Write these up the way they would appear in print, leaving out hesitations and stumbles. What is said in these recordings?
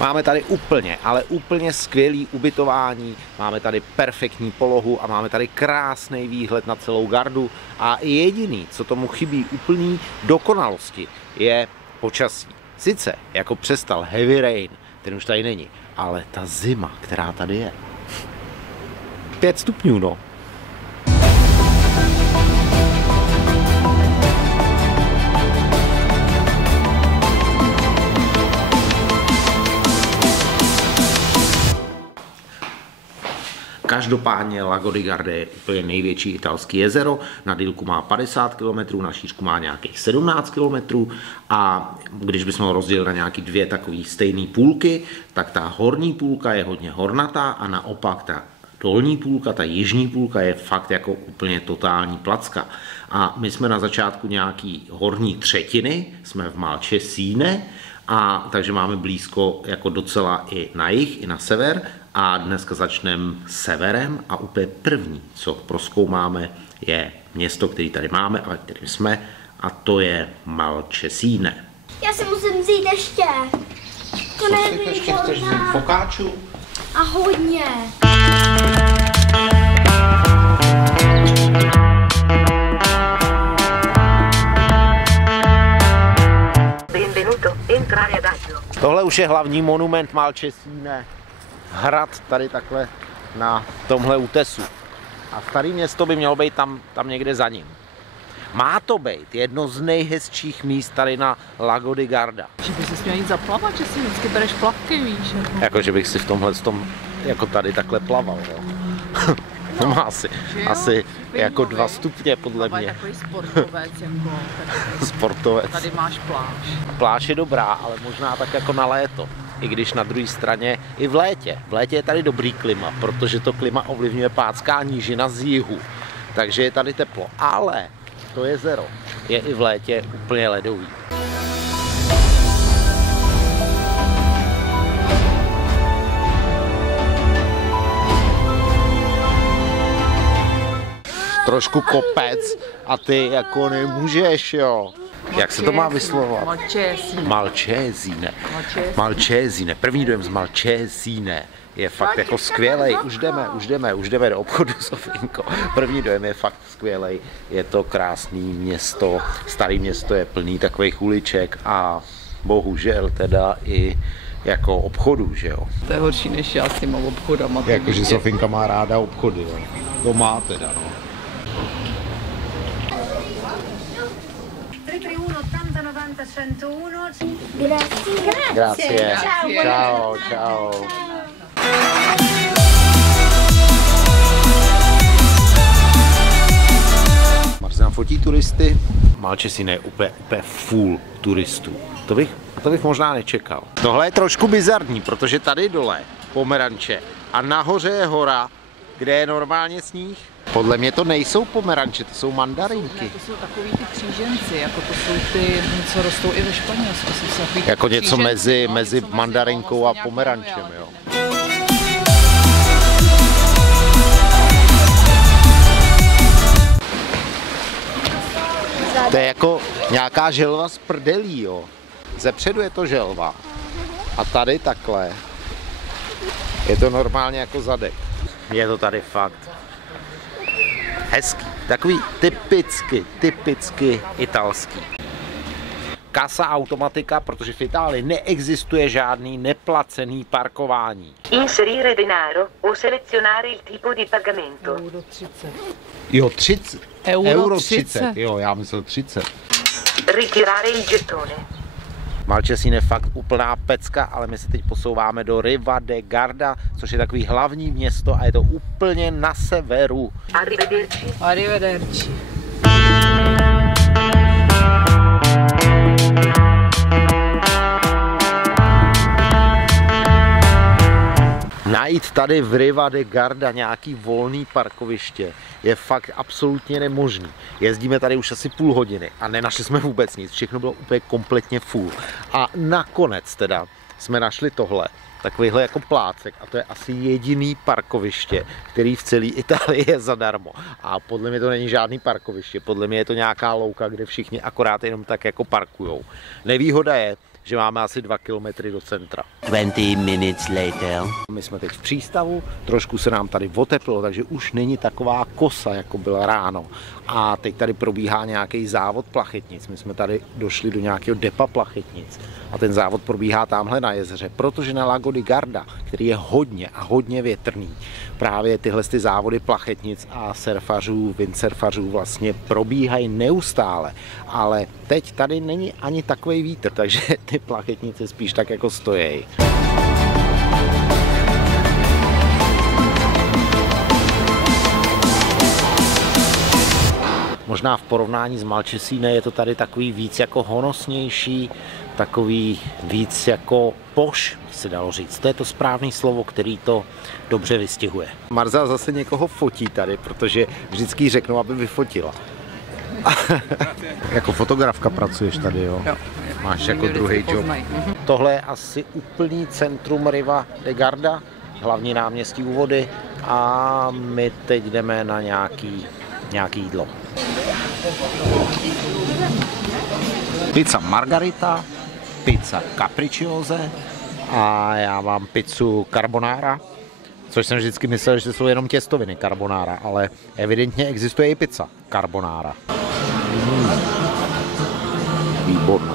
Máme tady úplně, ale úplně skvělý ubytování, máme tady perfektní polohu a máme tady krásný výhled na celou Gardu a jediný, co tomu chybí úplný dokonalosti, je počasí. Sice jako přestal heavy rain, ten už tady není, ale ta zima, která tady je. 5 stupňů, no. Každopádně Lago di Garda je úplně největší italský jezero, na délku má 50 km, na šířku má nějakých 17 km a když bychom ho rozdělili na nějaký dvě takové stejné půlky, tak ta horní půlka je hodně hornatá a naopak ta dolní půlka, ta jižní půlka je fakt jako úplně totální placka. A my jsme na začátku nějaký horní třetiny, jsme v Malcesine, a takže máme blízko jako docela i na jih, i na sever a dneska začneme severem a úplně první, co prozkoumáme, je město, který tady máme a kterým jsme a to je Malcesine. Já si musím vzít ještě. To nevím, ještě chceš vzít fokáču? A hodně. Tohle už je hlavní monument Malcesine. Hrad tady takhle na tomhle útesu. A staré město by mělo být tam někde za ním. Má to být jedno z nejhezčích míst tady na Lago di Garda. Že by si měl jít zaplavat, že si vždycky bereš plavky, víš? Jako, že bych si v tomhle jako tady takhle plaval, jo. To má asi jako 2 stupně podle mě. Takový sportovec, jako sportovec. Tady máš pláž. Pláž je dobrá, ale možná tak jako na léto. I když na druhé straně i v létě. V létě je tady dobrý klima, protože to klima ovlivňuje Pátská nížina z jihu. Takže je tady teplo. Ale to jezero je i v létě úplně ledový. Trošku kopec a ty jako nemůžeš, jo. Jak se to má vyslovovat? Malcesine. Malcesine. První dojem z Malcesine je fakt jako skvělej. Už jdeme do obchodu, Sofinko. První dojem je fakt skvělej. Je to krásný město. Starý město je plný takových uliček a bohužel teda i jako obchodů, že jo. To je horší než já s těma obchodama. Jakože Sofinka má ráda obchody, jo. To má teda, no. Grazie. Ciao, ciao. Marcina fotí turisty. Malcesine je úplně full turistů. To bych možná nečekal. Tohle je trošku bizarní, protože tady dole pomeranče a nahoře je hora, kde je normálně sníh. Podle mě to nejsou pomeranče, to jsou mandarinky. To jsou takový ty kříženci, jako to jsou ty, co rostou i ve Španělsku. Jako něco mezi mandarinkou a pomerančem, jo. To je jako nějaká želva z prdelí, jo. Zepředu je to želva. A tady takhle je to normálně jako zadek. Je to tady fakt hezký, takový typicky italský. Kasa automatika, protože v Itálii neexistuje žádný neplacený parkování. Inserire denaro o selezionare il tipo di pagamento. Euro 30. Jo, 30. Euro 30. Jo, já myslel 30. Ritirare il gettone. Malcesine je fakt úplná pecka, ale my se teď posouváme do Riva de Garda, což je takový hlavní město a je to úplně na severu. Arrivederci. Arrivederci. Najít tady v Riva de Garda nějaký volný parkoviště je fakt absolutně nemožný. Jezdíme tady už asi půl hodiny a nenašli jsme vůbec nic, všechno bylo úplně kompletně full. A nakonec teda jsme našli tohle, takovýhle jako plácek a to je asi jediný parkoviště, který v celé Itálii je zadarmo. A podle mě to není žádný parkoviště, podle mě je to nějaká louka, kde všichni akorát jenom tak jako parkujou. Nevýhoda je, že máme asi 2 kilometry do centra. 20 minutes later. My jsme teď v přístavu, trošku se nám tady oteplilo, takže už není taková kosa, jako byla ráno. A teď tady probíhá nějaký závod plachetnic. My jsme tady došli do nějakého depa plachetnic. A ten závod probíhá tamhle na jezeře, protože na Lago di Garda, který je hodně větrný, právě tyhle závody plachetnic a surfařů, windsurfařů vlastně probíhají neustále. Ale teď tady není ani takový vítr, takže ty plachetnice spíš tak jako stojí. Možná v porovnání s Malcesine je to tady takový víc jako honosnější, takový víc jako poš, by se dalo říct. To je to správné slovo, který to dobře vystihuje. Marza zase někoho fotí tady, protože vždycky řeknou, aby vyfotila. Jako fotografka pracuješ tady, jo? Jo. Máš jako druhý job. Tohle je asi úplný centrum Riva de Garda, hlavní náměstí u vody, a my teď jdeme na nějaký jídlo. Pizza margarita, pizza capricciose a já mám pizzu carbonara, což jsem vždycky myslel, že jsou jenom těstoviny carbonara, ale evidentně existuje i pizza carbonara. Výborné.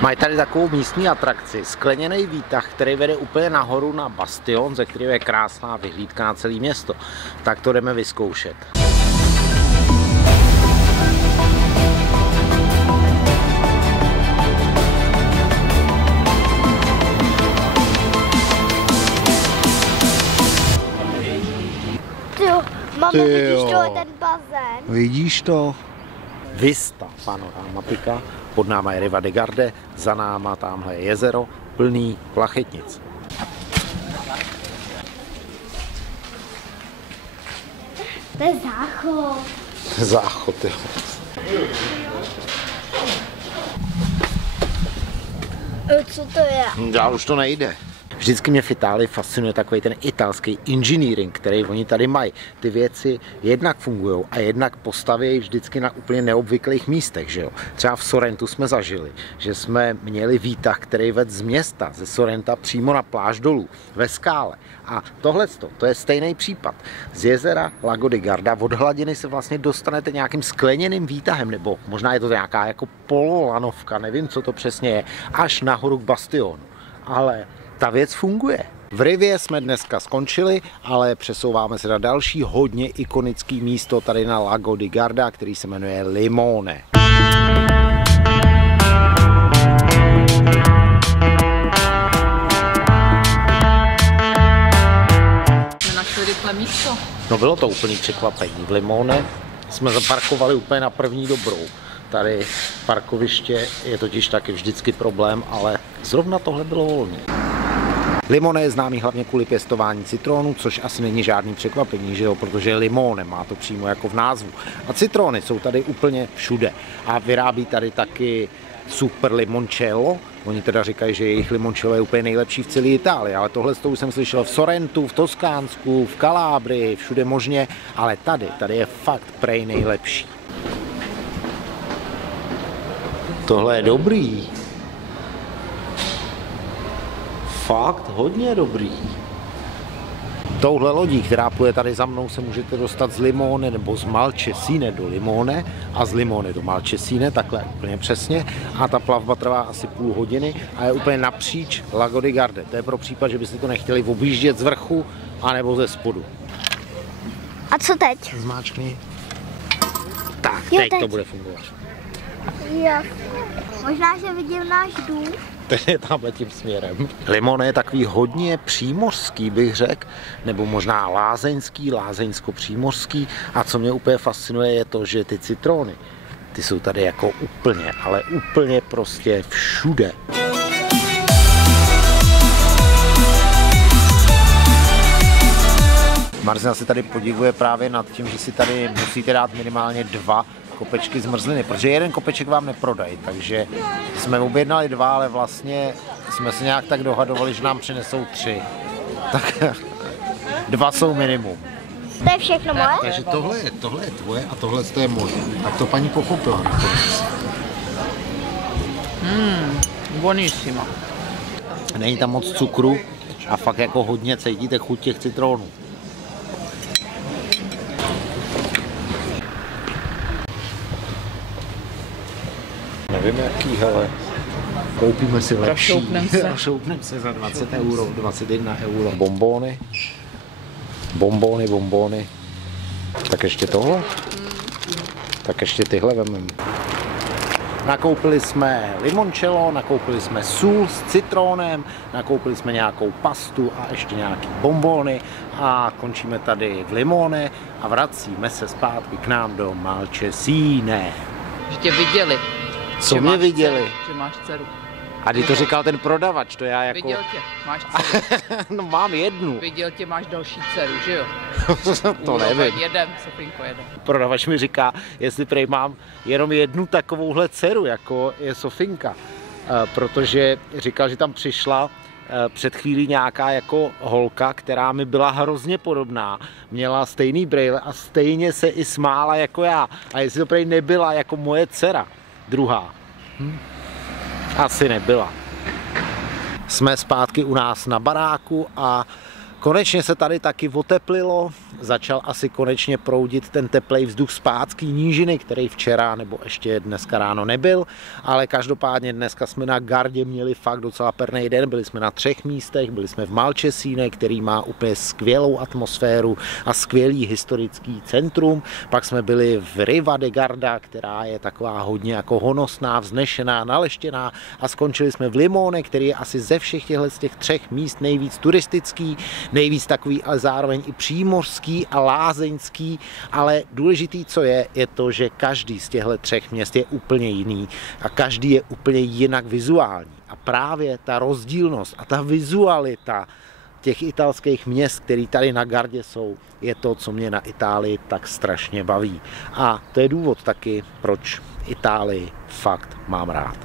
Mají tady takovou místní atrakci, skleněný výtah, který vede úplně nahoru na bastion, ze kterého je krásná vyhlídka na celé město. Tak to jdeme vyzkoušet. Máme, vidíš, to je ten bazén. Vidíš to? Vista panoramatika, pod náma je Riva de Garda, za náma tamhle je jezero plný plachetnic. To je záchod. Záchod, jo. Co to je? Dál už to nejde. Vždycky mě v Itálii fascinuje takový ten italský engineering, který oni tady mají. Ty věci jednak fungují a jednak postaví vždycky na úplně neobvyklých místech, že jo. Třeba v Sorrentu jsme zažili, že jsme měli výtah, který vedl z města, ze Sorrenta přímo na pláž dolů, ve skále. A tohleto, to je stejný případ. Z jezera Lago di Garda od hladiny se vlastně dostanete nějakým skleněným výtahem, nebo možná je to nějaká jako pololanovka, nevím, co to přesně je, až nahoru k bastionu. Ale ta věc funguje. V Rivě jsme dneska skončili, ale přesouváme se na další hodně ikonický místo tady na Lago di Garda, který se jmenuje Limone. Jsme našli rychle místo. No bylo to úplný překvapení. V Limone jsme zaparkovali úplně na první dobrou. Tady parkoviště je totiž taky vždycky problém, ale zrovna tohle bylo volné. Limone je známý hlavně kvůli pěstování citrónu, což asi není žádný překvapení, že jo, protože limone má to přímo jako v názvu. A citrony jsou tady úplně všude. A vyrábí tady taky super limoncello. Oni teda říkají, že jejich limoncello je úplně nejlepší v celé Itálii, ale tohle už jsem slyšel v Sorrentu, v Toskánsku, v Kalábrii, všude možně, ale tady je fakt prej nejlepší. Tohle je dobrý. Fakt hodně dobrý. Touhle lodí, která pluje tady za mnou, se můžete dostat z Limone nebo z Malcesine do Limone a z Limone do Malcesine, takhle úplně přesně. A ta plavba trvá asi půl hodiny a je úplně napříč Lago di Garda. To je pro případ, že byste to nechtěli objíždět z vrchu anebo ze spodu. A co teď? Zmáčkni. Tak, Jo, teď teď to bude fungovat. Jo. Možná, že vidím náš dům. Ten je tamhle tím směrem. Limone je takový hodně přímořský, bych řekl, nebo možná lázeňský, lázeňsko-přímořský. A co mě úplně fascinuje, je to, že ty citrony, ty jsou tady jako úplně, ale úplně prostě všude. Marzina se tady podivuje právě nad tím, že si tady musíte dát minimálně 2 kopečky zmrzliny, protože jeden kopeček vám neprodají, takže jsme objednali 2, ale vlastně jsme se nějak tak dohadovali, že nám přinesou 3. Tak 2 jsou minimum. To je všechno moje? Takže tohle je tvoje a tohle je moje. Tak to paní pochopila. Buonissimo. Není tam moc cukru a fakt jako hodně cítíte chuť těch citronů. Nevím jaký, hele. Koupíme si lepší. Šoupneme se za 20 euro, 21 euro. Bombóny. Tak ještě tohle? Tak ještě tyhle vememe. Nakoupili jsme limoncello, nakoupili jsme sůl s citronem, nakoupili jsme nějakou pastu a ještě nějaký bombóny a končíme tady v Limone a vracíme se zpátky k nám do Malcesine. Že tě viděli. Co mě viděli? Že máš dceru. A když to říkal ten prodavač, to já jako... Viděl tě, máš dceru. No mám jednu. Viděl tě, máš další dceru, že jo? To nevím. Jedem, Sofinko, jedem. Prodavač mi říká, jestli prej mám jenom jednu takovouhle dceru, jako je Sofinka. Protože říkal, že tam přišla před chvílí nějaká jako holka, která mi byla hrozně podobná. Měla stejný brejle a stejně se i smála jako já. A jestli to prej nebyla jako moje dcera, druhá. Asi nebyla. Jsme zpátky u nás na baráku a konečně se tady taky oteplilo. Začal asi konečně proudit ten teplej vzduch zpátky nížiny, který včera nebo ještě dneska ráno nebyl, ale každopádně dneska jsme na Gardě měli fakt docela pernej den. Byli jsme na 3 místech, byli jsme v Malcesine, který má úplně skvělou atmosféru a skvělý historický centrum. Pak jsme byli v Riva de Garda, která je taková hodně jako honosná, vznešená, naleštěná a skončili jsme v Limone, který je asi ze všech těch 3 míst nejvíc turistický, nejvíc takový, ale zároveň i přímořský a lázeňský, ale důležitý, co je to, že každý z těchto 3 měst je úplně jiný a každý je úplně jinak vizuální. A právě ta rozdílnost a ta vizualita těch italských měst, které tady na Gardě jsou, je to, co mě na Itálii tak strašně baví. A to je důvod taky, proč Itálii fakt mám rád.